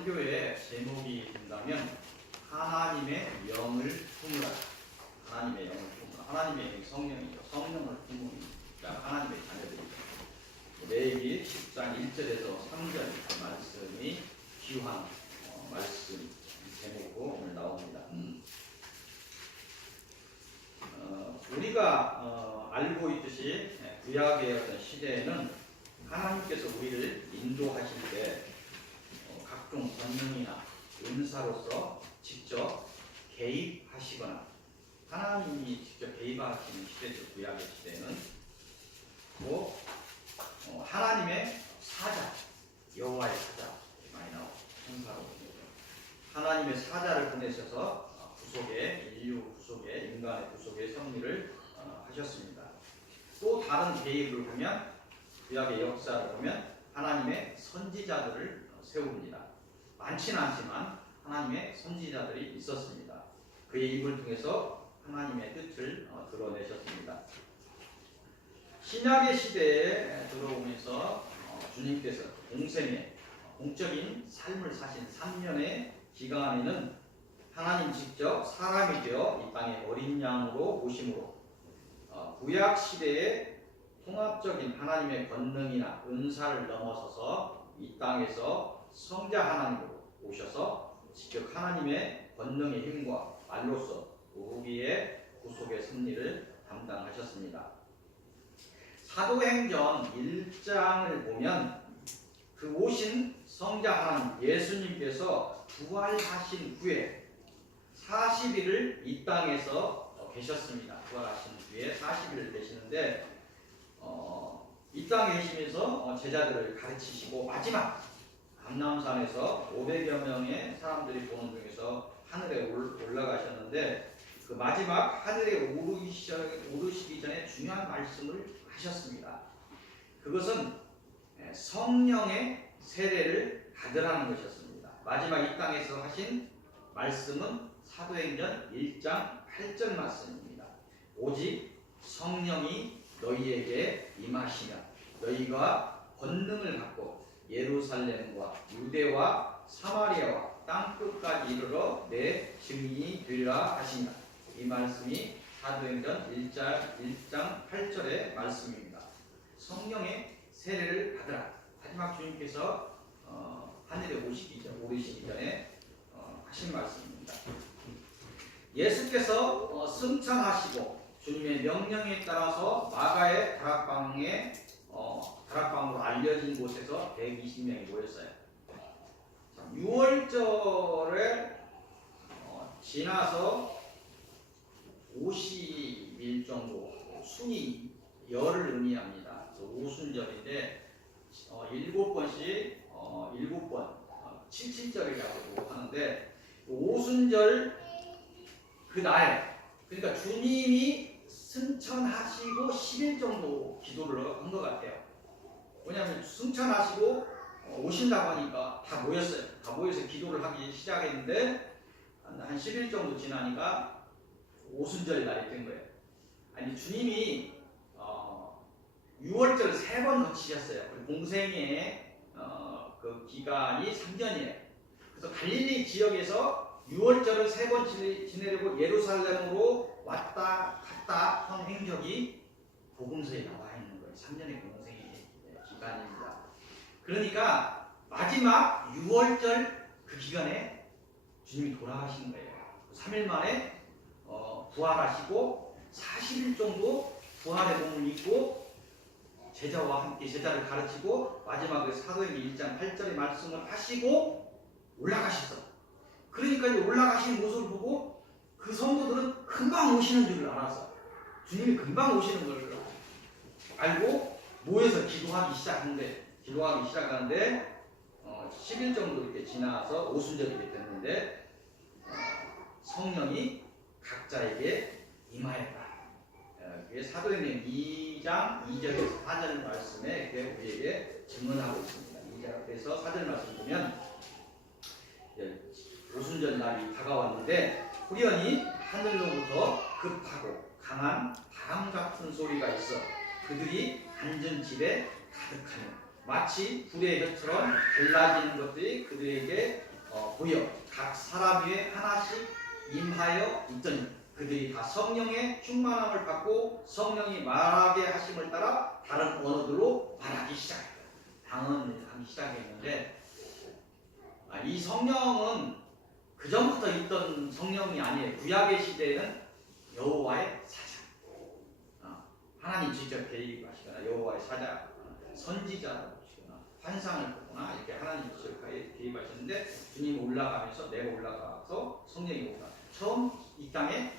설교의 제목이 된다면 하나님의 영을 품으라. 하나님의 영을 품으라. 하나님의 영이 성령이죠. 성령을 품으니까 하나님의 자녀들이죠. 레위기 10장 1절에서 3절 그 말씀이 귀한 말씀 제목으로 오늘 나옵니다. 우리가 알고 있듯이 구약의 어떤 시대에는 하나님께서 우리를 인도하실 때 각종 권능이나 은사로서 직접 개입하시거나 하나님이 직접 개입하시는 시대죠. 구약의 시대는 또 하나님의 사자, 여호와의 사자 많이 나오고 천사로 보내죠. 하나님의 사자를 보내셔서 인류 구속에 인간의 구속의 섭리를 하셨습니다. 또 다른 개입을 보면 구약의 역사를 보면 하나님의 선지자들을 세웁니다. 많지는 않지만 하나님의 선지자들이 있었습니다. 그의 입을 통해서 하나님의 뜻을 드러내셨습니다. 신약의 시대에 들어오면서 주님께서 공생의 공적인 삶을 사신 3년의 기간에는 하나님 직접 사람이 되어 이 땅에 어린 양으로 오심으로 구약 시대의 통합적인 하나님의 권능이나 은사를 넘어서서 이 땅에서 성자 하나님으로 오셔서 직접 하나님의 권능의 힘과 말로써 우리의 구속의 섭리를 담당하셨습니다. 사도행전 1장을 보면 그 오신 성자 하나님 예수님께서 부활하신 후에 40일을 이 땅에서 계셨습니다. 부활하신 후에 40일을 계시는데 이 땅에 계시면서 제자들을 가르치시고 마지막 감람산에서 500여 명의 사람들이 보는 중에서 하늘에 올라가셨는데 그 마지막 하늘에 오르시기 전에 중요한 말씀을 하셨습니다. 그것은 성령의 세례를 받으라는 것이었습니다. 마지막 이 땅에서 하신 말씀은 사도행전 1장 8절 말씀입니다. 오직 성령이 너희에게 임하시면 너희가 권능을 받고 예루살렘과 유대와 사마리아와 땅끝까지 이르러 내 증인이 되리라 하시니라. 이 말씀이 사도행전 1장 8절의 말씀입니다. 성령의 세례를 받으라. 마지막 주님께서 하늘에 오르시기 전에 하신 말씀입니다. 예수께서 승천하시고 주님의 명령에 따라서 마가의 다락방으로 알려진 곳에서 120명이 모였어요. 6월절에 지나서 50일 정도 순이 열을 의미합니다. 오순절인데 7번씩 7번 77절이라고 하는데 오순절 그날 그러니까 주님이 승천하시고 10일 정도 기도를 한 것 같아요. 왜냐하면 승천하시고 오신다고 하니까 다 모였어요. 다 모여서 기도를 하기 시작했는데 한 10일 정도 지나니까 오순절 날이 된 거예요. 아니 주님이 6월절 3번 거치셨어요. 공생의 그 기간이 3년이에요. 그래서 갈릴리 지역에서 6월절을 3번 지내려고 예루살렘으로 왔다 갔다 한 행적이 복음서에 나와 있는 거예요. 3년의 공생의 기간입니다. 그러니까 마지막 6월절 그 기간에 주님이 돌아가신 거예요. 3일 만에 부활하시고 40일 정도 부활의 몸을 입고 제자와 함께 제자를 가르치고 마지막에 사도행전 1장 8절의 말씀을 하시고 올라가셨어. 그러니까 이제 올라가신 모습을 보고 그 성도들은 금방 오시는 줄을 알았어. 주님이 금방 오시는 걸 알고 모여서 기도하기 시작하는데 10일 정도 이렇게 지나서 오순절이 됐는데 성령이 각자에게 임하였다. 그게 사도행전 2장 2절에서 4절 말씀에 우리에게 증언하고 있습니다. 2절에서 4절 말씀 보면 오순절 날이 다가왔는데 후련히 하늘로부터 급하고 강한 바람 같은 소리가 있어 그들이 앉은 집에 가득하며 마치 불의 혀처럼 갈라지는 것들이 그들에게 보여 각 사람 위에 하나씩 임하여 있더니 그들이 다 성령의 충만함을 받고 성령이 말하게 하심을 따라 다른 언어들로 말하기 시작했다. 방언을 하기 시작했는데 이 성령은 그 전부터 있던 성령이 아니에요. 구약의 시대에는 여호와의 사자, 하나님 직접 개입하시거나 여호와의 사자, 선지자라고 하시거나 환상을 보거나 이렇게 하나님 직접 개입하셨는데 주님 올라가면서 내가 올라가서 성령이 오다. 처음 이 땅에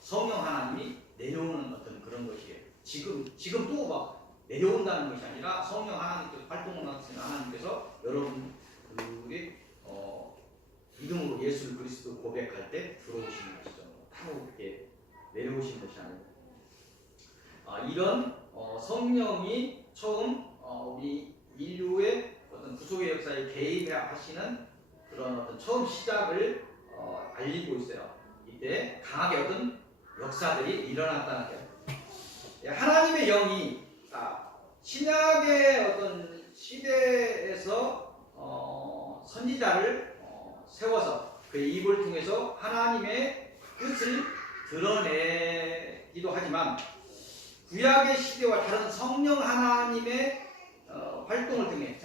성령 하나님이 내려오는 어떤 그런 것이에요. 지금 또 막 내려온다는 것이 아니라 성령 하나님께서 활동을 하시는 하나님께서 여러분들이 믿음으로 예수를 그리스도 고백할 때 들어오시는 것이죠. 따로 그렇게 내려오신 것이 아니고 이런 성령이 처음 우리 인류의 어떤 구속의 역사에 개입하시는 그런 어떤 처음 시작을 알리고 있어요. 이때 강하게 어떤 역사들이 일어났다는 거예요. 하나님의 영이 신약의 어떤 시대에서 선지자를 세워서 그의 입을 통해서 하나님의 뜻을 드러내기도 하지만 구약의 시대와 다른 성령 하나님의 활동을 통해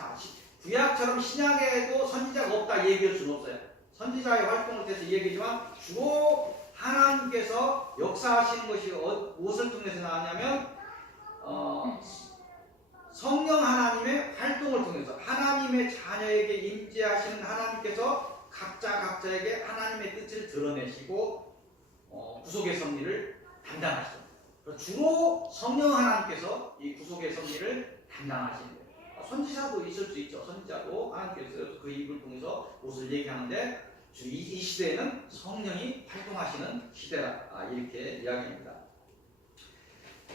구약처럼 신약에도 선지자가 없다 얘기할 수는 없어요. 선지자의 활동을 통해서 얘기하지만 주로 하나님께서 역사하시는 것이 무엇을 통해서 나왔냐면 성령 하나님의 활동을 통해서 하나님의 자녀에게 임재하시는 하나님께서 각자에게 하나님의 뜻을 드러내시고 구속의 섭리를 담당하시죠. 주로 성령 하나님께서 이 구속의 섭리를 담당하시는 거예요. 선지자도 있을 수 있죠. 선지자도 하나님께서 그 입을 통해서 무엇을 얘기하는데 이 시대에는 성령이 활동하시는 시대다. 이렇게 이야기합니다.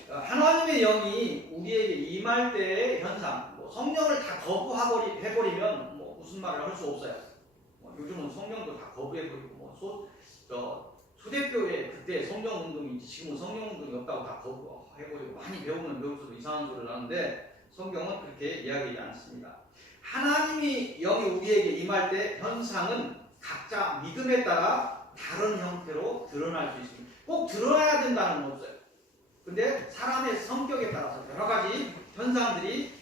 하나님의 영이 우리에게 임할 때의 현상, 성령을 다 거부해버리면 무슨 말을 할 수 없어요. 요즘은 성령도 다 거부해버리고 초대교회 그때 성령 운동이 지금은 성령 운동이 없다고 다 거부해버리고 많이 배우면 배울수록 이상한 소리를 하는데 성경은 그렇게 이야기하지 않습니다. 하나님이 영이 우리에게 임할 때 현상은 각자 믿음에 따라 다른 형태로 드러날 수 있습니다. 꼭 드러나야 된다는 건 없어요. 근데 사람의 성격에 따라서 여러 가지 현상들이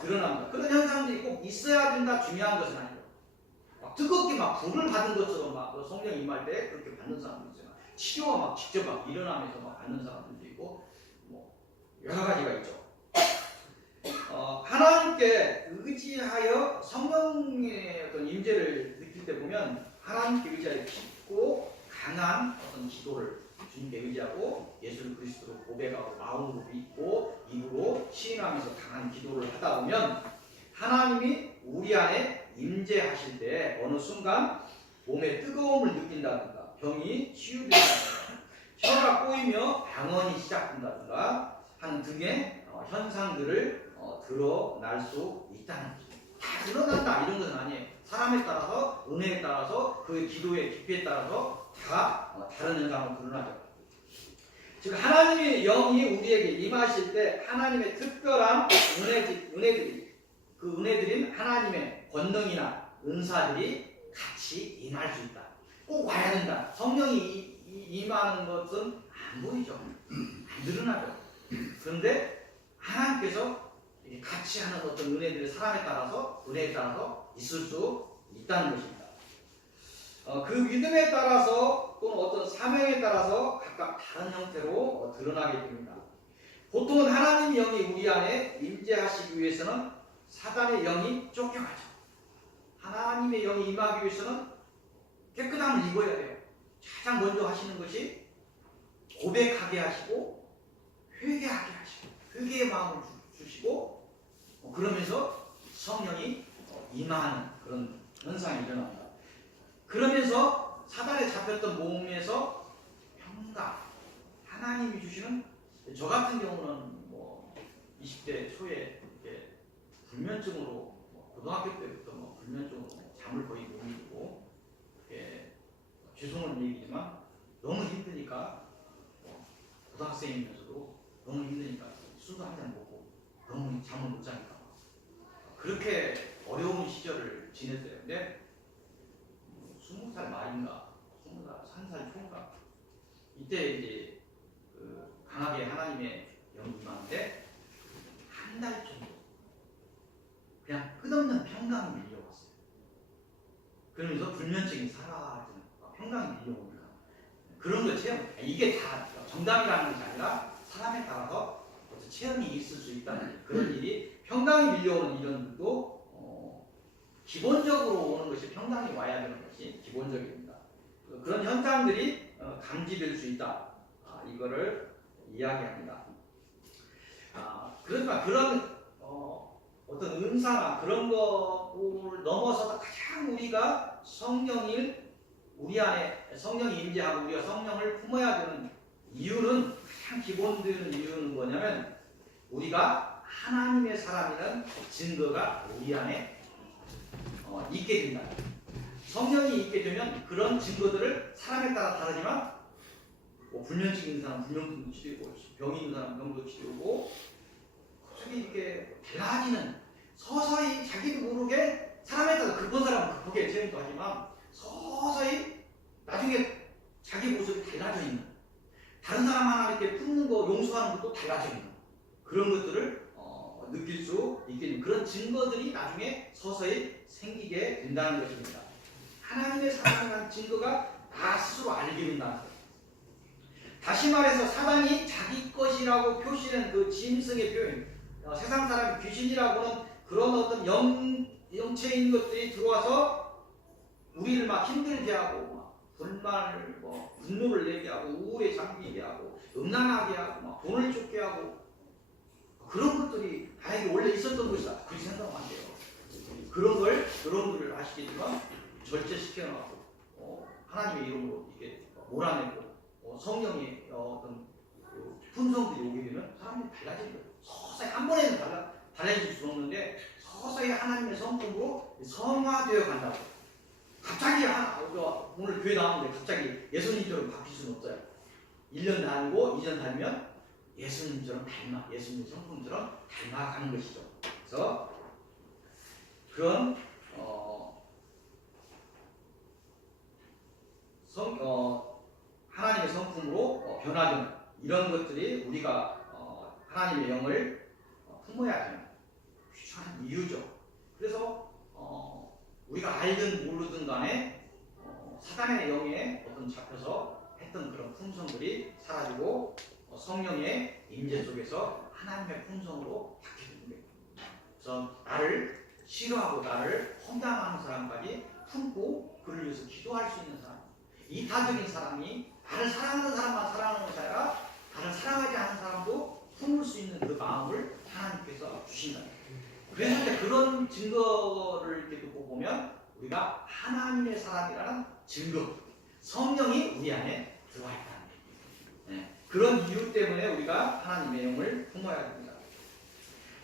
드러납니다. 그런 현상들이 꼭 있어야 된다 중요한 것은 아니고 뜨겁게 불을 받은 것처럼 성령 임할 때 그렇게 받는 사람도 있어요. 치료가 직접 일어나면서 받는 사람들도 있고 여러 가지가 있죠. 하나님께 의지하여 성령의 어떤 임재를 느낄 때 보면 하나님께 의지하여 깊고 강한 어떤 기도를 주님께 의지하고 예수 그리스도로 고백하고 마음으로 믿고 입으로 시인하면서 강한 기도를 하다 보면 하나님이 우리 안에 임재하실 때 어느 순간 몸에 뜨거움을 느낀다든가 병이 치유된다든가 혀가 꼬이며 방언이 시작된다든가 하는 등의 현상들을 드러날 수 있다는 거죠. 다 드러난다 이런 것은 아니에요. 사람에 따라서 은혜에 따라서 그 기도의 깊이에 따라서 다 다른 현상으로 드러나죠. 즉 하나님의 영이 우리에게 임하실 때 하나님의 특별한 은혜들이 그 은혜들인 하나님의 권능이나 은사들이 같이 임할 수 있다. 꼭 와야 된다. 성령이 임하는 것은 안 보이죠. 안 드러나죠. 그런데 하나님께서 같이 하는 어떤 은혜들이 사람에 따라서 은혜에 따라서 있을 수 있다는 것입니다. 그 믿음에 따라서 또는 어떤 사명에 따라서 각각 다른 형태로 드러나게 됩니다. 보통은 하나님의 영이 우리 안에 임재하시기 위해서는 사단의 영이 쫓겨가죠. 하나님의 영이 임하기 위해서는 깨끗함을 입어야 돼요. 가장 먼저 하시는 것이 고백하게 하시고 회개하게 하시고 회개의 마음을 주시고 그러면서 성령이 임하는 그런 현상이 일어납니다. 그러면서 사단에 잡혔던 몸에서 평강, 하나님이 주시는 저 같은 경우는 20대 초에 불면증으로 고등학교 때부터 불면증으로 잠을 거의 못 이루고 죄송한 얘기지만 너무 힘드니까 고등학생이면서도 너무 힘드니까 술도 한 잔 먹고 너무 잠을 못 자니까 그렇게 어려운 시절을 지냈어요. 근데 20살 말인가 21살 초인가 이때 이제 강하게 하나님의 영이 임하는데 한 달 정도 그냥 끝없는 평강이 밀려왔어요. 그러면서 불면증이 사라지는 평강이 밀려옵니다. 그런 거 체험, 이게 다 정답이라는 것이 아니라 사람에 따라서 어떤 체험이 있을 수 있다는 그런 일이 평강이 밀려오는 이론들도 기본적으로 오는 것이 평강이 와야 되는 것이 기본적입니다. 그런 현상들이 감지될 수 있다. 이거를 이야기합니다. 그러니까 그런 어떤 은사나 그런 것을 넘어서 가장 우리가 우리 안에 성령이 임재하고 우리가 성령을 품어야 되는 이유는 가장 기본되는 이유는 뭐냐면 우리가 하나님의 사람이라는 증거가 우리 안에 있게 된다. 성령이 있게 되면 그런 증거들을 사람에 따라 다르지만 불면증 있는 사람 불면증도 치료고 병 있는 사람 병도 치료고 갑자기 이렇게 달라지는 서서히 자기도 모르게 사람에 따라 급한 사람은 급하게 체험도 하지만 서서히 나중에 자기 모습이 달라져 있는 다른 사람 하나 이렇게 품는 거 용서하는 것도 달라져 있는 그런 것들을 느낄 수 있게 되는 그런 증거들이 나중에 서서히 생기게 된다는 것입니다. 하나님의 사랑이라는 증거가 나 스스로 알게 된다는 것. 다시 말해서 사단이 자기 것이라고 표시하는 그 짐승의 표현, 세상 사람이 귀신이라고는 그런 어떤 영체인 것들이 들어와서 우리를 막 힘들게 하고 막 불만을 분노를 내게 하고 우울에 잠기게 하고 음란하게 하고 막 돈을 쫓게 하고 그런 것들이 이게 원래 있었던 것이다. 그렇게 생각하면 안 돼요. 그런 걸 여러분들 아시겠지만 절제시켜놓고 하나님의 이름으로 이렇게 몰아내고 성령의 어떤 품성들이 오게 되면 사람들이 달라지는 거예요. 서서히 한 번에는 달라질 수 없는데 서서히 하나님의 성품으로 성화되어 간다고. 갑자기 오늘 교회 나왔는데 갑자기 예수님처럼 바뀔 수는 없어요. 1년 다니고 2년 다니면 예수님처럼 예수님 성품처럼 닮아가는 것이죠. 그래서 그런 하나님의 성품으로 변화되는 이런 것들이 우리가 하나님의 영을 품어야 되는 귀중한 이유죠. 그래서 우리가 알든 모르든 간에 사단의 영에 잡혀서 했던 그런 품성들이 사라지고 성령의 임재 속에서 하나님의 품성으로 바뀌는 거예요. 그래서 나를 싫어하고 나를 험담하는 사람까지 품고 그를 위해서 기도할 수 있는 사람, 이타적인 사람이 나를 사랑하는 사람만 사랑하는 것이 아니라 나를 사랑하지 않는 사람도 품을 수 있는 그 마음을 하나님께서 주신다. 그래서 이제 그런 증거를 이렇게 듣고 보면 우리가 하나님의 사람이라는 증거, 성령이 우리 안에 들어와 있다는 거예요. 그런 이유 때문에 우리가 하나님의 영을 품어야 됩니다.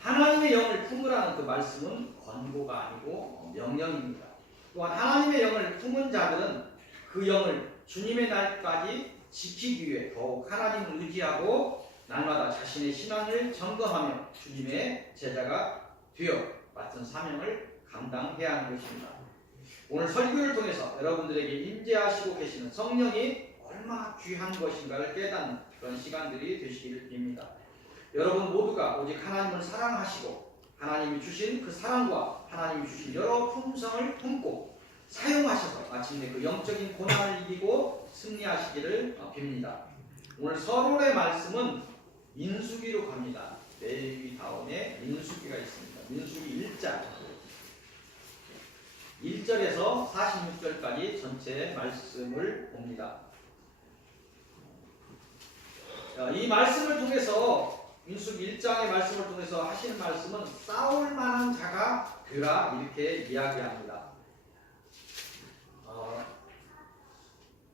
하나님의 영을 품으라는 그 말씀은 권고가 아니고 명령입니다. 또한 하나님의 영을 품은 자들은 그 영을 주님의 날까지 지키기 위해 더욱 하나님을 의지하고 날마다 자신의 신앙을 점검하며 주님의 제자가 되어 맡은 사명을 감당해야 하는 것입니다. 오늘 설교를 통해서 여러분들에게 임재하시고 계시는 성령이 얼마나 귀한 것인가를 깨닫는 그런 시간들이 되시기를 빕니다. 여러분 모두가 오직 하나님을 사랑하시고 하나님이 주신 그 사랑과 하나님이 주신 여러 품성을 품고 사용하셔서 마침내 그 영적인 고난을 이기고 승리하시기를 빕니다. 오늘 서론의 말씀은 민수기로 갑니다. 레위기 다음에 민수기가 있습니다. 민수기 1장 1절에서 46절까지 전체 말씀을 봅니다. 이 말씀을 통해서 민수기 1장의 말씀을 통해서 하시는 말씀은 싸울 만한 자가 되라 이렇게 이야기합니다.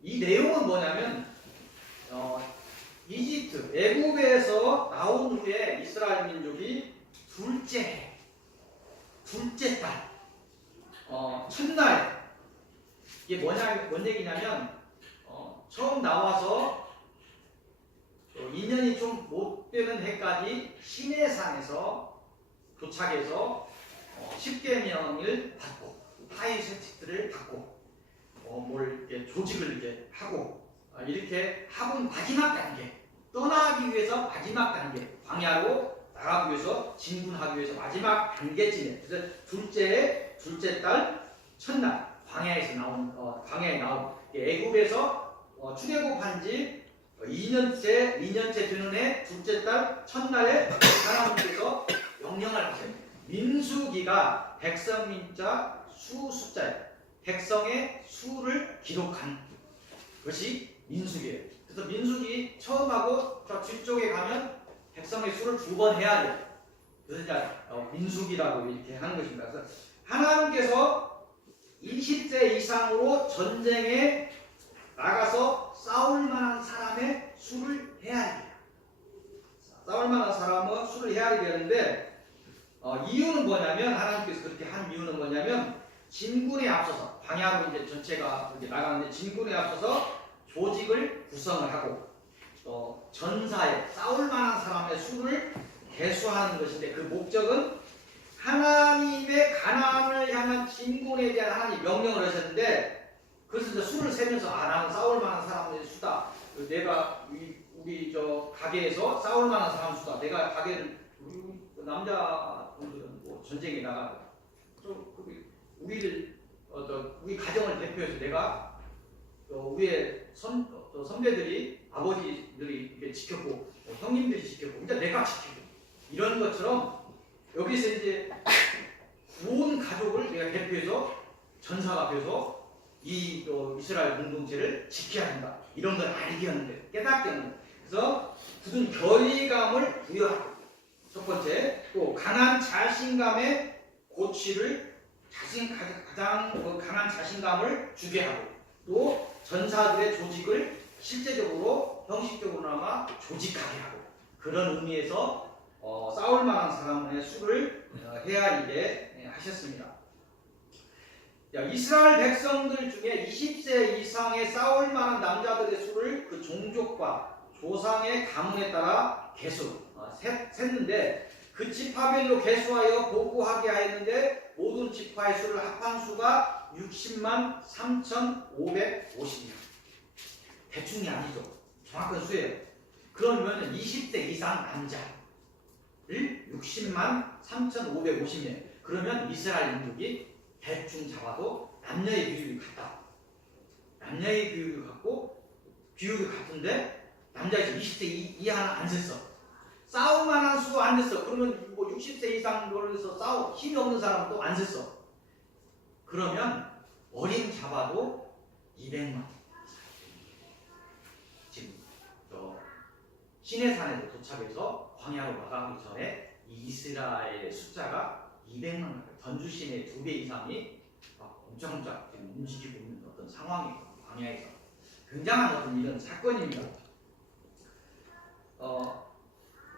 이 내용은 뭐냐면 이집트 애굽에서 나온 후에 이스라엘 민족이 둘째 달 첫날 이게 뭔 얘기냐면 처음 나와서 2년이 좀 못 되는 해까지 시내산에서 도착해서 10계명을 받고 10가지 규칙들을 받고 뭘 이렇게 조직을 이렇게 하고 이렇게 하고 마지막 단계 떠나기 위해서 마지막 단계 광야로 나가기 위해서 진군하기 위해서 마지막 단계쯤에 그래서 둘째 달 첫날 광야에 나온 애굽에서 출애굽한 지 2년째 되는 해 둘째 달 첫날에 하나님께서 명령을 하세요. 민수기가 백성 민자 숫자예요. 백성의 수를 기록한 것이 민수기예요. 그래서 민수기 처음하고 저 뒤쪽에 가면 백성의 수를 2번 해야 돼요. 그래서 이제 민수기라고 이렇게 하는 것입니다. 그래서 하나님께서 20세 이상으로 전쟁에 나가서 싸울 만한 사람의 수를 헤아리게 해요. 싸울 만한 사람은 수를 헤아리게 하는데 이유는 뭐냐면 하나님께서 그렇게 한 이유는 뭐냐면 진군에 앞서서 광야로 이제 전체가 이렇게 나가는데 진군에 앞서서 조직을 구성을 하고 전사에 싸울 만한 사람의 수를 계수하는 것인데 그 목적은 하나님의 가나안을 향한 진군에 대한 하나님 명령을 하셨는데 그래서 이제 수를 세면서 나는 싸울 만한 사람의 수다. 내가 우리 저 가게에서 싸울 만한 사람 수다. 내가 가게를 우리 남자분들은 뭐 전쟁에 나가고 또 우리 가정을 대표해서 내가 위에 선배들이 아버지들이 이렇게 지켰고 형님들이 지켰고 이제 내가 지키고 이런 것처럼 여기서 이제 온 가족을 내가 대표해서 전사가 돼서 이 이스라엘 공동체를 지켜야 한다. 이런 걸 알게 하는데 깨닫게 하는데 그래서 굳은 결의감을 부여하고 첫 번째 또 강한 자신감의 고취를 가장 강한 자신감을 주게 하고 또 전사들의 조직을 실제적으로 형식적으로나마 조직하게 하고 그런 의미에서 싸울 만한 사람의 수를 헤아리게 하셨습니다. 이스라엘 백성들 중에 20세 이상의 싸울 만한 남자들의 수를 그 종족과 조상의 가문에 따라 셌는데 그 지파별로 계수하여 보고하게 하였는데 모든 지파의 수를 합한 수가 60만 3,550이야. 대충이 아니죠. 정확한 수예요. 그러면 20세 이상 남자를 60만 3,550명. 그러면 이스라엘 민족이 대충 잡아도 남녀의 비율이 같다. 남녀의 비율이 같고 비율이 같은데 남자에서 20세 이하는 안 셌어. 싸울 만한 수도 안 셌어. 그러면 뭐 60세 이상으로 해서 힘이 없는 사람은 또 안 셌어. 그러면 어린 잡아도 200만. 지금 시내산에 도착해서 광야로 나가기 전에 이 이스라엘의 숫자가 200만. 전주 시내 2배 이상이 엄청 지금 움직이고 있는 어떤 상황이에요. 광야에서 굉장한 어떤 이런 사건입니다.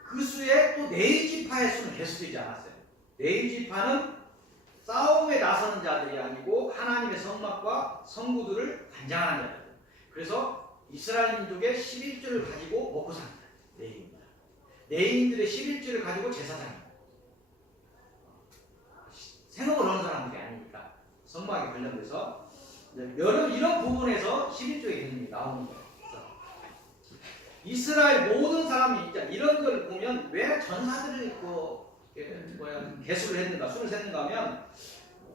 그 수에 또 네이 지파의 수는 계수되지 않았어요. 네이 지파는 싸움에 나서는 자들이 아니고 하나님의 성막과 성구들을 관장하는 자들. 그래서 이스라엘 민족의 11조를 가지고 먹고 삽니다. 네이입니다. 네이인들의 11조를 가지고 제사장입니다. 생업을 하는 사람들이 아니니까 성막에 관련돼서 이런 부분에서 11조의 개념이 나오는 거예요. 이스라엘 모든 사람이 이런 걸 보면 왜 전사들을 개수를 했는가 수를 셌는가 하면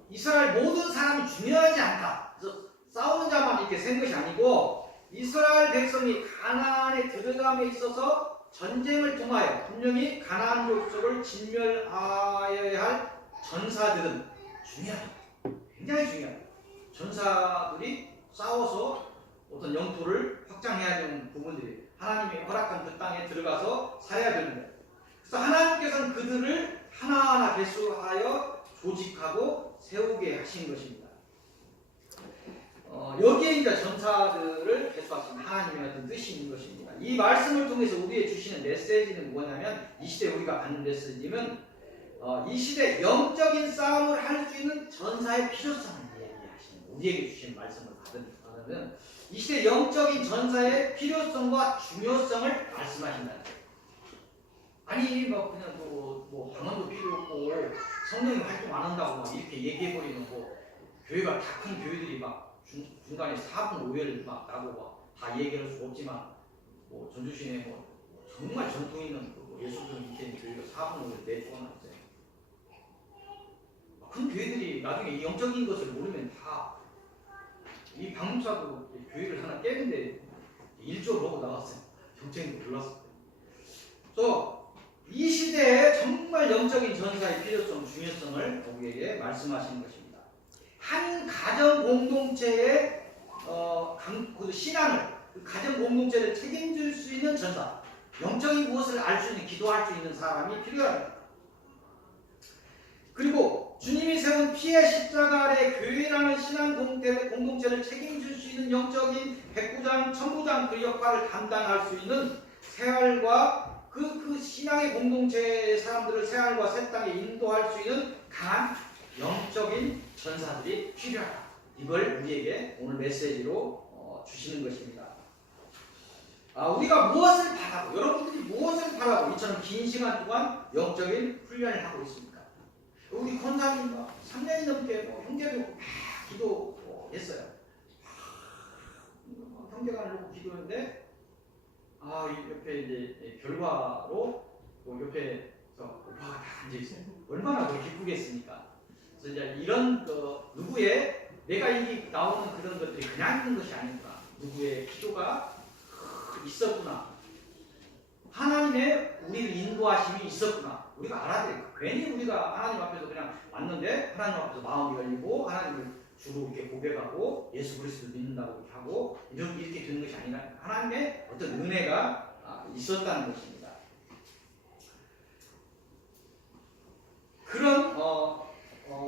이스라엘 모든 사람이 중요하지 않다. 그래서 싸우는 자만 이렇게 센 것이 아니고 이스라엘 백성이 가나안에 들어감에 있어서 전쟁을 통하여 분명히 가나안 족속을 진멸하여야 할 전사들은 중요하다. 굉장히 중요하다. 전사들이 싸워서 어떤 영토를 확장해야 되는 부분들이 하나님이 허락한 그 땅에 들어가서 살아야 됩니다. 그래서 하나님께서는 그들을 하나하나 개수하여 조직하고 세우게 하신 것입니다. 여기에 이제 전사들을 개수하신 하나님의 어떤 뜻이 있는 것입니다. 이 말씀을 통해서 우리에게 주시는 메시지는 뭐냐면 이 시대에 우리가 받는 메시지는 이 시대 영적인 싸움을 할 수 있는 전사의 필요성을 얘기하시는 우리에게 주신 말씀을 받으면 이 시대 영적인 전사의 필요성과 중요성을 말씀하신다. 아니 그냥 방언도 필요 없고 성령이 활동 안 한다고 막 이렇게 얘기해버리는 교회가 다 큰 교회들이 막 중간에 4분 5일 막 나고 다 얘기할 수 없지만 뭐 전주시내 뭐 정말 전통 있는 그 예술적인 이태인 교회가 4분 5일 내주거나 있어요. 큰 교회들이 나중에 이 영적인 것을 모르면 다 이 방문사도 교회를 하나 깨는데 1조를 하고 나왔어요. 정책도 몰랐어요. 그래서 이 시대에 정말 영적인 전사의 필요성, 중요성을 우리에게 말씀하시는 것입니다. 한 가정 공동체의 신앙을, 그 가정 공동체를 책임질 수 있는 전사, 영적인 무엇을 알 수 있는, 기도할 수 있는 사람이 필요합니다. 그리고 주님이 세운 피의 십자가 아래 교회라는 신앙 공동체를 책임질 수 있는 영적인 백부장, 천부장 그 역할을 감당할 수 있는 세활과 그 신앙의 공동체의 사람들을 세활과 새 땅에 인도할 수 있는 강한 영적인 전사들이 필요하다. 이걸 우리에게 오늘 메시지로 주시는 것입니다. 우리가 무엇을 바라고, 여러분들이 무엇을 바라고 이처럼 긴 시간 동안 영적인 훈련을 하고 있습니까? 우리 권사님과 3년이 넘게 형제도 기도했어요. 형제간을 놓고 기도했는데 옆에 이제 결과로 옆에서 오빠가 다 앉아 있어요. 얼마나 더 기쁘겠습니까? 그래서 이제 이런 누구의 내가 이게 나오는 그런 것들이 그냥 있는 것이 아니구나. 누구의 기도가 있었구나. 하나님의 우리를 인도하심이 있었구나. 우리가 알아야 돼요. 괜히 우리가 하나님 앞에서 그냥 왔는데 하나님 앞에서 마음이 열리고 하나님을 주로 이렇게 고백하고 예수 그리스도를 믿는다고 이렇게 하고 이렇게 되는 것이 아니라 하나님의 어떤 은혜가 있었다는 것입니다. 그런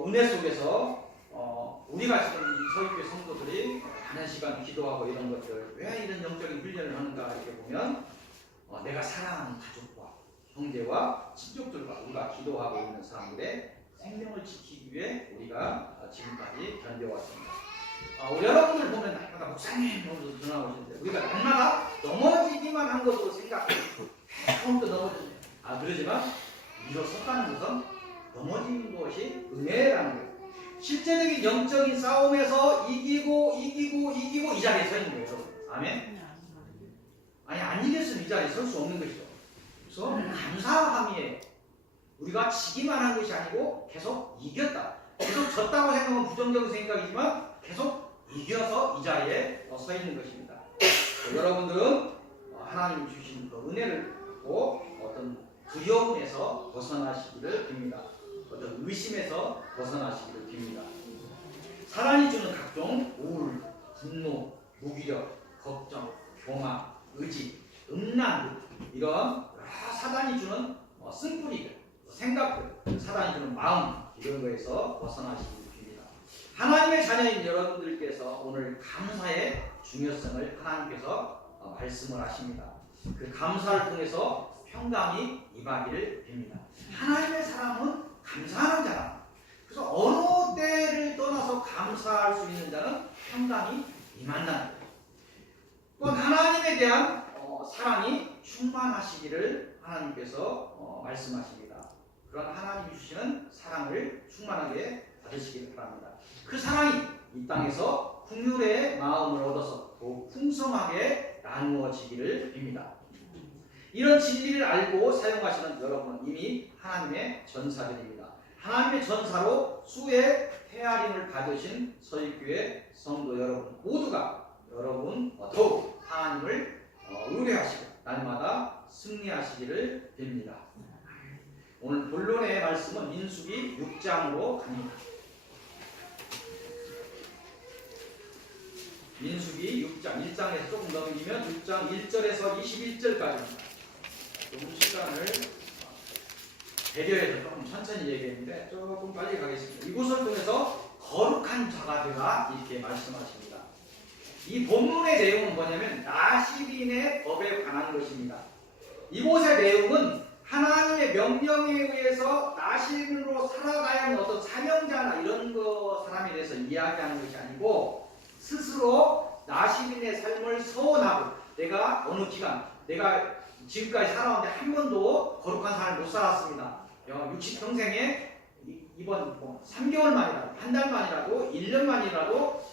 은혜 속에서 우리가 지금 서귀교회 성도들이 많은 시간 기도하고 이런 것들 왜 이런 영적인 훈련을 하는가 이렇게 보면 내가 사랑하는 가족과 형제와 친족들과 우리가 기도하고 있는 사람들의 생명을 지키기 위해 우리가 지금까지 견뎌왔습니다. 우리 여러분들 보면 날마다 목사님 오늘 전화 오시는데 우리가 날마다 넘어지기만 한 것으로 생각해요. 처음부터 넘어지네. 그러지만 일어섰다는 것은 넘어지는 것이 은혜라는 거예요. 실제적인 영적인 싸움에서 이기고 이 자리에 서 있는 거예요. 여러분. 아멘? 아니 안 이겼으면 이 자리에 설 수 없는 것이죠. 그래서 감사함이에요. 우리가 지기만 한 것이 아니고 계속 이겼다. 계속 졌다고 생각하면 부정적인 생각이지만 계속 이겨서 이 자리에 서 있는 것입니다. 여러분들은 하나님이 주신 그 은혜를 받고 어떤 두려움에서 벗어나시기를 빕니다. 어떤 의심에서 벗어나시기를 빕니다. 사단이 주는 각종 우울, 분노, 무기력, 걱정, 교만, 의지, 음란 이런 사단이 주는 쓴뿌리들, 생각들, 사단이 주는 마음 이런 거에서 벗어나시기를 빕니다. 하나님의 자녀인 여러분들께서 오늘 감사의 중요성을 하나님께서 말씀을 하십니다. 그 감사를 통해서 평강이 임하기를 빕니다. 하나님의 사람은 감사하는 자라. 그래서 어느 때를 떠나서 감사할 수 있는 자는 평강이 임한다는 거예요. 또한 하나님에 대한 사랑이 충만하시기를 하나님께서 말씀하십니다. 그런 하나님이 주시는 사랑을 충만하게 받으시기를 바랍니다. 그 사랑이 이 땅에서 긍휼의 마음을 얻어서 더욱 풍성하게 나누어지기를 빕니다. 이런 진리를 알고 사용하시는 여러분은 이미 하나님의 전사들입니다. 하나님의 전사로 수의 헤아림을 받으신 서귀교회 성도 여러분 모두가 여러분 더욱 하나님을 의뢰하시고 날마다 승리하시기를 빕니다. 오늘 본론의 말씀은 민수기 6장으로 갑니다. 민수기 6장 1장에서 조금 넘기면 6장 1절에서 21절까지입니다. 조금 시간을 배려해서 조금 천천히 얘기했는데 조금 빨리 가겠습니다. 이곳을 통해서 거룩한 자가 되라 이렇게 말씀하십니다. 이 본문의 내용은 뭐냐면 나시린의 법에 관한 것입니다. 이곳의 내용은 하나님의 명령에 의해서 나시린으로 살아가야 하는 어떤 사명자나 이런 사람에 대해서 이야기하는 것이 아니고 스스로 나시린의 삶을 서원하고 내가 어느 기간 내가 지금까지 살아왔는데 한 번도 거룩한 삶을 못 살았습니다. 60평생에 이번 3개월 만이라도 한 달 만이라도 1년 만이라도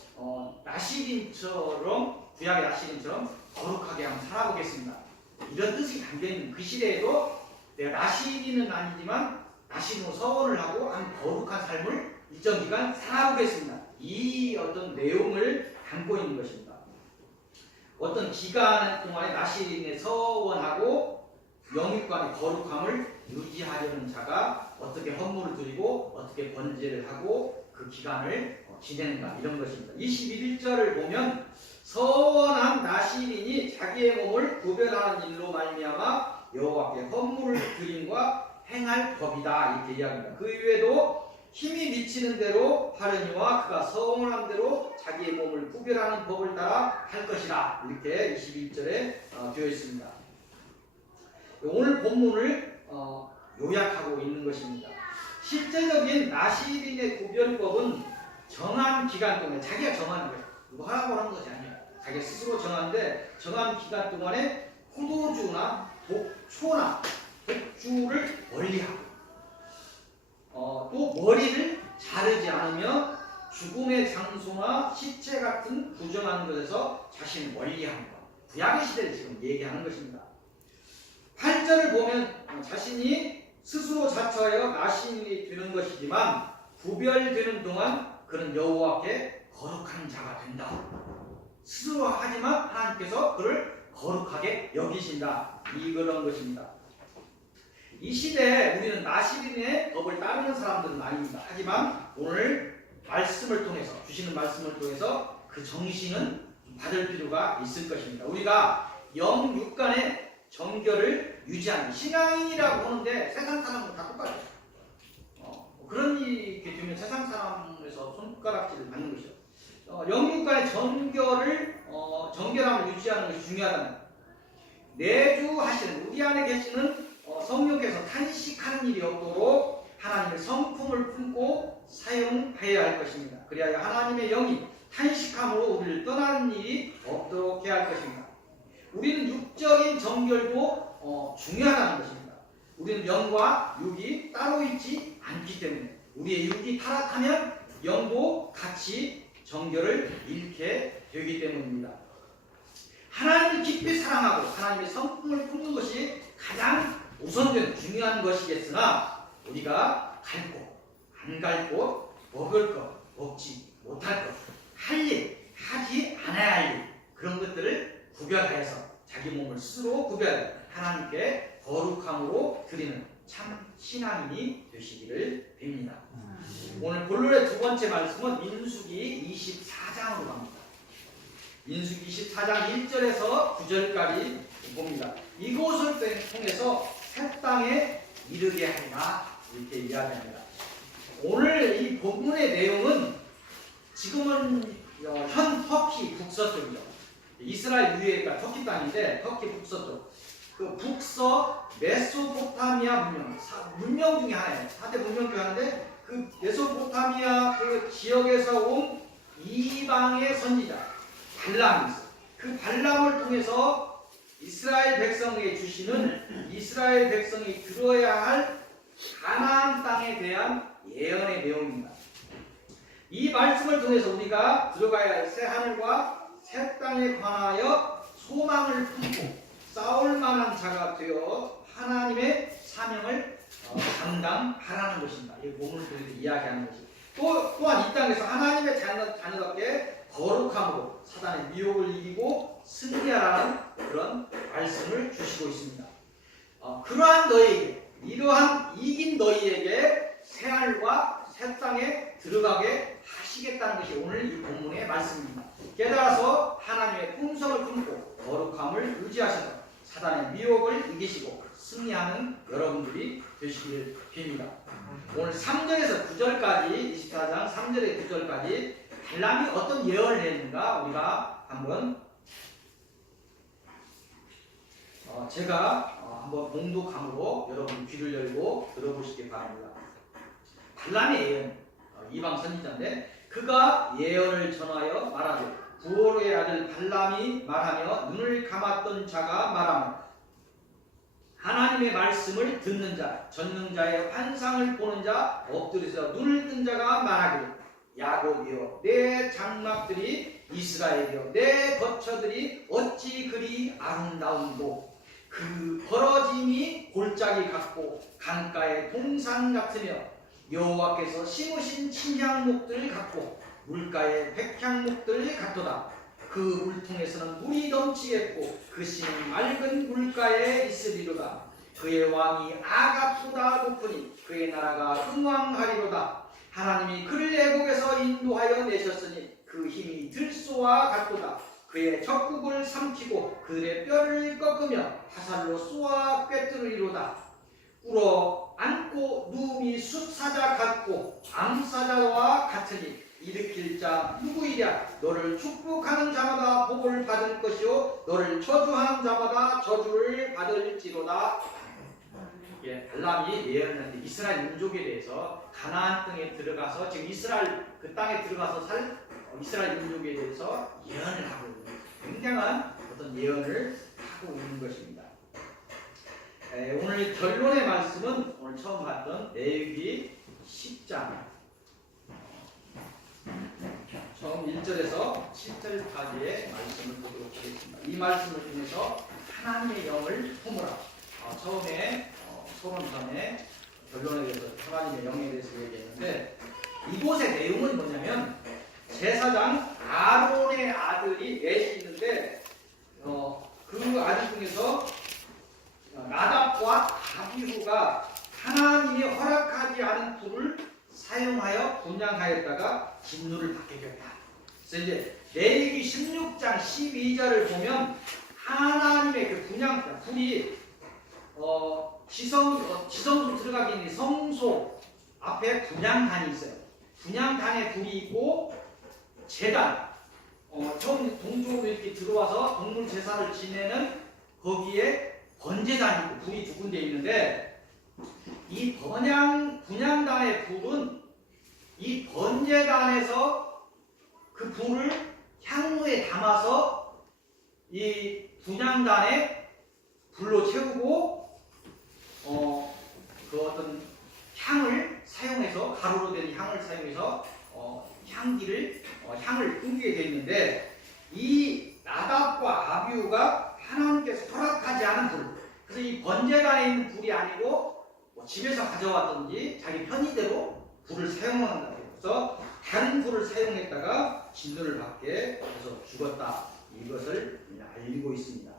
나시린처럼, 구약의 나시린처럼 거룩하게 한번 살아보겠습니다. 이런 뜻이 담겨있는 그 시대에도 내가 나시린은 아니지만 나시린으로 서원을 하고 한 거룩한 삶을 일정 기간 살아보겠습니다. 이 어떤 내용을 담고 있는 것입니다. 어떤 기간 동안에 나시린에 서원하고 영육간의 거룩함을 유지하려는 자가 어떻게 헌물을 드리고 어떻게 번제를 하고 그 기간을 지내는가, 이런 것입니다. 21절을 보면 서원한 나시린이 자기의 몸을 구별하는 일로 말미암아 여호와께 헌물을 드림과 행할 법이다, 이렇게 이야기합니다. 그 이외에도 힘이 미치는 대로 하려니와 그가 서원한 대로 자기의 몸을 구별하는 법을 따라 할 것이라, 이렇게 21절에 되어 있습니다. 오늘 본문을 요약하고 있는 것입니다. 실제적인 나시린의 구별법은 정한 기간 동안에 자기가 정하는 거예요. 이거 하라고 하는 것이 아니에요. 자기가 스스로 정하는데 정한 기간 동안에 포도주나 독초나 독주를 멀리하고 또 머리를 자르지 않으며 죽음의 장소나 시체 같은 부정한 것에서 자신을 멀리하는 것. 구약의 시대를 지금 얘기하는 것입니다. 8절을 보면 자신이 스스로 자처하여 나시린이 되는 것이지만 구별되는 동안 그는 여호와께 거룩한 자가 된다. 스스로 하지만 하나님께서 그를 거룩하게 여기신다, 이런 것입니다. 이 시대에 우리는 나시린의 법을 따르는 사람들은 아닙니다. 하지만 오늘 말씀을 통해서, 주시는 말씀을 통해서 그 정신은 받을 필요가 있을 것입니다. 우리가 영육간의 정결을 유지하는, 신앙인이라고 하는데 세상 사람은 다 똑같아요. 그런 일이 이렇게 되면 세상 사람에서 손가락질을 받는 것이죠. 영육간의 정결함을 유지하는 것이 중요하다는, 내주하시는, 우리 안에 계시는 성령께서 탄식하는 일이 없도록 하나님의 성품을 품고 사용해야 할 것입니다. 그리하여 하나님의 영이 탄식함으로 우리를 떠나는 일이 없도록 해야 할 것입니다. 우리는 육적인 정결도 중요하다는 것입니다. 우리는 영과 육이 따로 있지 않기 때문에 우리의 육이 타락하면 영도 같이 정결을 잃게 되기 때문입니다. 하나님을 깊이 사랑하고 하나님의 성품을 품는 것이 가장 우선된 중요한 것이겠으나 우리가 갈 곳, 안 갈 곳, 먹을 것, 먹지 못할 것, 할 일, 하지 않아야 할 일, 그런 것들을 구별하여서 자기 몸을 스스로 구별하여 하나님께 거룩함으로 드리는 참 신앙인이 되시기를 빕니다. 오늘 본론의 두 번째 말씀은 민수기 24장으로 갑니다. 민수기 24장 1절에서 9절까지 봅니다. 이곳을 통해서 새 땅에 이르게 하리라, 이렇게 이야기합니다. 오늘 이 본문의 내용은 지금은 현 터키 북서쪽이죠. 이스라엘 유해가 터키 땅인데 터키 북서쪽, 그 북서 메소포타미아 문명 중에 하나예요. 4대 문명 중에 하나인데 그 메소포타미아 그 지역에서 온 이방의 선지자 발람이 있어요. 그 발람을 통해서 이스라엘 백성에게 주시는, 이스라엘 백성이 들어야 할 가나안 땅에 대한 예언의 내용입니다. 이 말씀을 통해서 우리가 들어가야 할 새 하늘과 새 땅에 관하여 소망을 품고 싸울 만한 자가 되어 하나님의 사명을 감당하라는 것입니다. 이 본문을 통해서 이야기하는 것입니다. 또한 이 땅에서 하나님의 자녀답게 거룩함으로 사단의 미혹을 이기고 승리하라는 그런 말씀을 주시고 있습니다. 그러한 너희에게, 이러한 이긴 너희에게 새하늘과 새 땅에 들어가게 하시겠다는 것이 오늘 이 본문의 말씀입니다. 깨달아서 하나님의 품성을 품고 거룩함을 유지하셔서 사단의 미혹을 이기시고 승리하는 여러분들이 되시길 빕니다. 오늘 3절에서 9절까지, 24장 3절에 9절까지 발람이 어떤 예언을 했는가 우리가 한번 제가 한번 봉독함으로 여러분 귀를 열고 들어보시기 바랍니다. 발람의 예언, 이방 선지자인데 그가 예언을 전하여 말하되 부올의 아들 발람이 말하며 눈을 감았던 자가 말하며 하나님의 말씀을 듣는 자, 전능자의 환상을 보는 자, 엎드려서 눈을 뜬 자가 말하기를 야곱이여 내 장막들이 이스라엘이여 내 거처들이 어찌 그리 아름다운고 그 벌어짐이 골짜기 같고 강가의 동산 같으며 여호와께서 심으신 침향목들 같고 물가의 백향목들 같도다. 그 물통에서는 물이 넘치겠고 그 씨는 맑은 물가에 있으리로다. 그의 왕이 아갑보다 높으니 그의 나라가 흥왕하리로다. 하나님이 그를 애국에서 인도하여 내셨으니 그 힘이 들소와 같도다. 그의 적국을 삼키고 그들의 뼈를 꺾으며 화살로 쏘아 꿰뚫으리로다. 꿇어 앉고 누움이 숫사자 같고 암사자와 같으니 일으킬 자 누구이랴. 너를 축복하는 자마다 복을 받을 것이요 너를 저주하는 자마다 저주를 받을지로다. 발람이 예언했는데 이스라엘 민족에 대해서 가나안 땅에 들어가서 지금 이스라엘 그 땅에 들어가서 살 이스라엘 민족에 대해서 예언을 하고 있는 굉장한 어떤 예언을 하고 있는 것입니다. 오늘 결론의 말씀은 오늘 처음 봤던 레위기 10장 처음 1절에서 7절까지의 말씀을 보도록 하겠습니다. 이 말씀을 통해서 하나님의 영을 품으라. 처음에 서론 전에 결론에 대해서 하나님의 영에 대해서 얘기했는데 이곳의 내용은 뭐냐면 제사장 아론의 아들이 넷이 있는데 그 아들 중에서 나답과 아비후가 하나님이 허락하지 않은 불을 사용하여 분향하였다가 진노를 받게 되었다. 그래서 이제 레위기 16장 12절을 보면 하나님의 그 분향 불이 지성소 들어가기 전에 성소 앞에 분향단이 있어요. 분향단에 불이 있고 제단 처음 동쪽으로 이렇게 들어와서 동물 제사를 지내는 거기에 번제단이 있고 불이 두 군데 있는데 이 분향단의 불은 이 번제단에서 그 불을 향로에 담아서 이 분향단에 불로 채우고 그 어떤 향을 사용해서 가루로 된 향을 사용해서 향을 풍기게 되어 있는데 이 나답과 아비후가 하나님께서 허락하지 않은 불, 그래서 이 번제단에 있는 불이 아니고 집에서 가져왔든지 자기 편의대로 불을 사용한다. 그래서 다른 불을 사용했다가 진노를 받게 해서 죽었다. 이것을 알리고 있습니다.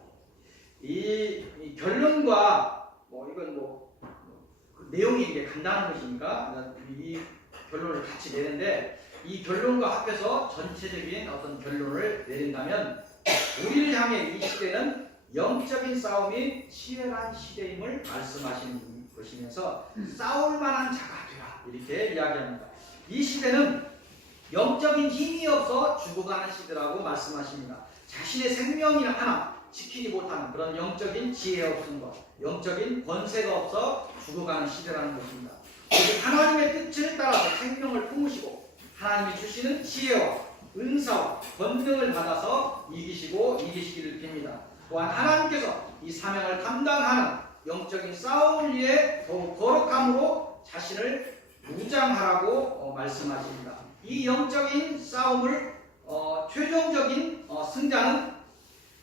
이 결론과 이건 그 내용이 이제 간단한 것이니까 이 결론을 같이 내는데 이 결론과 합해서 전체적인 어떤 결론을 내린다면 우리를 향해 이 시대는 영적인 싸움이 치열한 시대임을 말씀하시는 것이면서 싸울 만한 자가 되라 이렇게 이야기합니다. 이 시대는 영적인 힘이 없어 죽어가는 시대라고 말씀하십니다. 자신의 생명이나 하나 지키지 못하는 그런 영적인 지혜 없은 것, 영적인 권세가 없어 죽어가는 시대라는 것입니다. 하나님의 뜻을 따라서 생명을 품으시고 하나님이 주시는 지혜와 은사와 권능을 받아서 이기시기를 빕니다. 또한 하나님께서 이 사명을 감당하는 영적인 싸움을 위해 더욱 거룩함으로 자신을 무장하라고 말씀하십니다. 이 영적인 싸움을 최종적인 승자는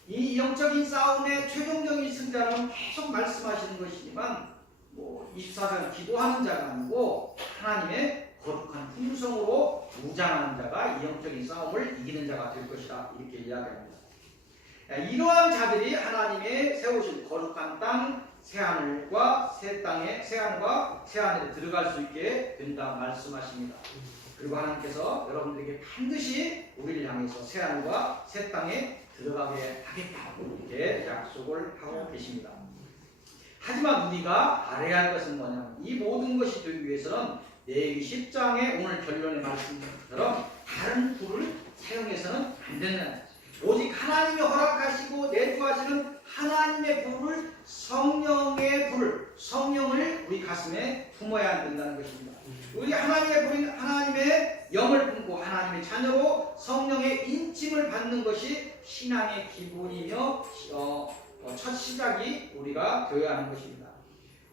이 영적인 싸움의 최종적인 승자는 계속 말씀하시는 것이지만 24시간 기도하는 자가 아니고 하나님의 거룩한 품성으로 무장하는 자가 이 영적인 싸움을 이기는 자가 될 것이다 이렇게 이야기합니다. 이러한 자들이 하나님의 세우신 거룩한 땅 새하늘과 새하늘과 새하늘에 들어갈 수 있게 된다 말씀하십니다. 그리고 하나님께서 여러분들에게 반드시 우리를 향해서 새하늘과 새 땅에 들어가게 하겠다 이렇게 약속을 하고 계십니다. 하지만 우리가 알아야 할 것은 뭐냐면 이 모든 것이 되기 위해서는 레위기 10장의 오늘 결론의 말씀처럼 다른 불을 사용해서는 안 된다. 오직 하나님이 허락하시고 내주하시는 하나님의 불을 성령을 우리 가슴에 품어야 된다는 것입니다. 우리 하나님의 불인 하나님의 영을 품고 하나님의 자녀로 성령의 인침을 받는 것이 신앙의 기본이며 첫 시작이 우리가 되어야 하는 것입니다.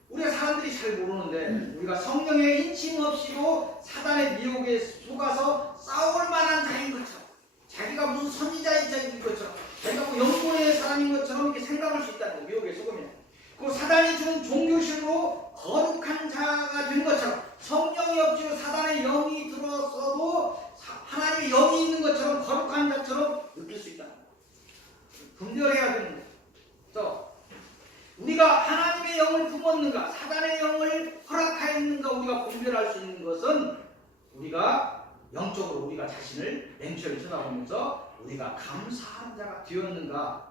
우리가 사람들이 잘 모르는데 우리가 성령의 인침 없이도 사단의 미혹에 속아서 싸울 만한 자인 것처럼, 자기가 무슨 선지자인 자인 것처럼, 자기가 뭐 영권의 사람인 것처럼 이렇게 생각할 수 있다는 거예요. 미혹에 속으면. 그 사단이 주는 종교심으로 거룩한 자가 된 것처럼, 성령이 없이도 사단의 영이 들어서도 하나님의 영이 있는 것처럼 거룩한 자처럼 느낄 수 있다는 거예요. 분별해야 되는 거예요. 또 우리가 하나님의 영을 품었는가, 사단의 영을 허락하였는가, 우리가 분별할 수 있는 것은 우리가 영적으로 우리가 자신을 냉철히 쳐다보면서 우리가 감사한 자가 되었는가,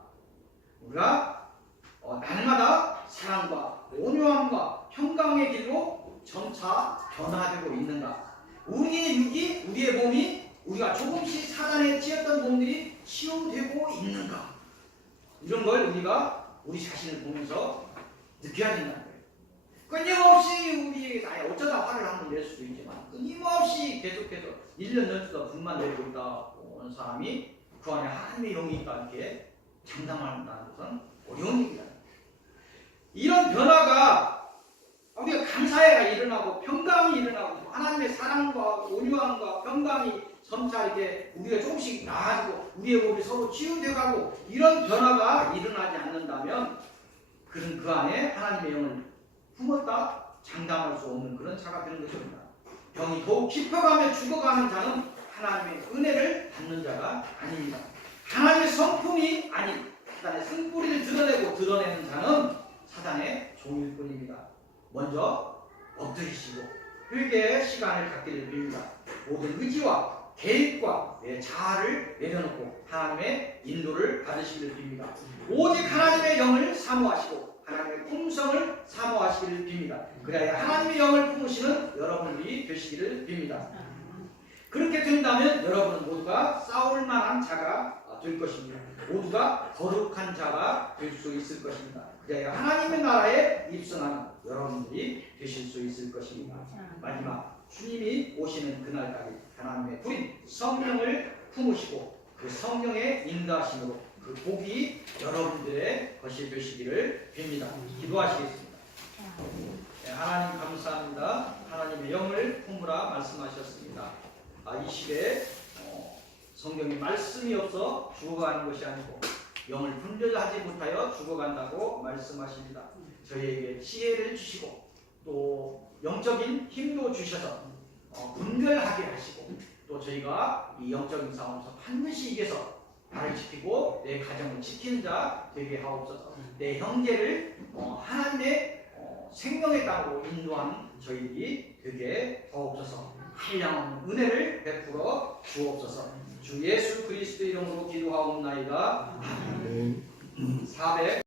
우리가 날마다 사랑과 온유함과 평강의 길로 점차 변화되고 있는가, 우리의 육이, 우리의 몸이 우리가 조금씩 사단에 찌었던 몸들이 치유되고 있는가, 이런 걸 우리가 우리 자신을 보면서 느껴야 된다는 거예요. 끊임없이 우리에게 어쩌다 화를 한번 낼 수도 있지만 끊임없이 계속해서 1년 연수다 분만 내리고 있다 오는 사람이 그 안에 하나님의 영이 있다 이렇게 장담한다는 것은 어려운 얘기다. 이런 변화가 우리가 감사해가 일어나고 평강이 일어나고 하나님의 사랑과 온유함과 평강이 점차 이렇게 우리가 조금씩 나아지고 우리의 몸이 서로 치유되어가고 이런 변화가 일어나지 않는다면 그는 그 안에 하나님의 영을 품었다 장담할 수 없는 그런 자가 되는 것입니다. 병이 더욱 깊어가며 죽어가는 자는 하나님의 은혜를 받는 자가 아닙니다. 하나님의 성품이 아닌 사단의 쓴뿌리를 드러내는 자는 사단의 종일 뿐입니다. 먼저 엎드리시고 회개의 시간을 갖기를 빕니다. 모든 의지와 계획과 내 자아를 내려놓고 하나님의 인도를 받으시기를 빕니다. 오직 하나님의 영을 사모하시고 하나님의 품성을 사모하시기를 빕니다. 그래야 하나님의 영을 품으시는 여러분들이 되시기를 빕니다. 그렇게 된다면 여러분은 모두가 싸울 만한 자가 될 것입니다. 모두가 거룩한 자가 될 수 있을 것입니다. 그래야 하나님의 나라에 입성하는 여러분들이 되실 수 있을 것입니다. 마지막 주님이 오시는 그날까지 하나님의 불인 성령을 품으시고 그 성령의 인도하심으로 그 복이 여러분들의 것이 되시기를 빕니다. 기도하시겠습니다. 네, 하나님 감사합니다. 하나님의 영을 품으라 말씀하셨습니다. 이 시대에 성경에 말씀이 없어 죽어가는 것이 아니고 영을 분별하지 못하여 죽어간다고 말씀하십니다. 저희에게 지혜를 주시고 또 영적인 힘도 주셔서 분별하게 하시고 또 저희가 이 영적인 싸움에서 반드시 이겨서 나를 지키고 내 가정을 지키는 자 되게 하옵소서. 내 형제를 하나님의 생명의 땅으로 인도하는 저희들이 되게 하옵소서. 한량없는 은혜를 베풀어 주옵소서. 주 예수 그리스도 이름으로 기도하옵나이다. 아멘. 400